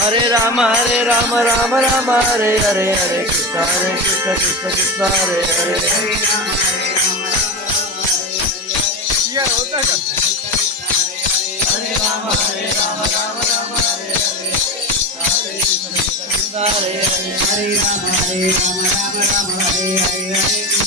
Hare Rama Rama Rama Hare Hare Hare Krishna Krishna Krishna Hare Hare Hare Rama Rama Rama Hare Hare Hare Krishna Krishna Hare Hare Hare Rama Rama Rama Hare Hare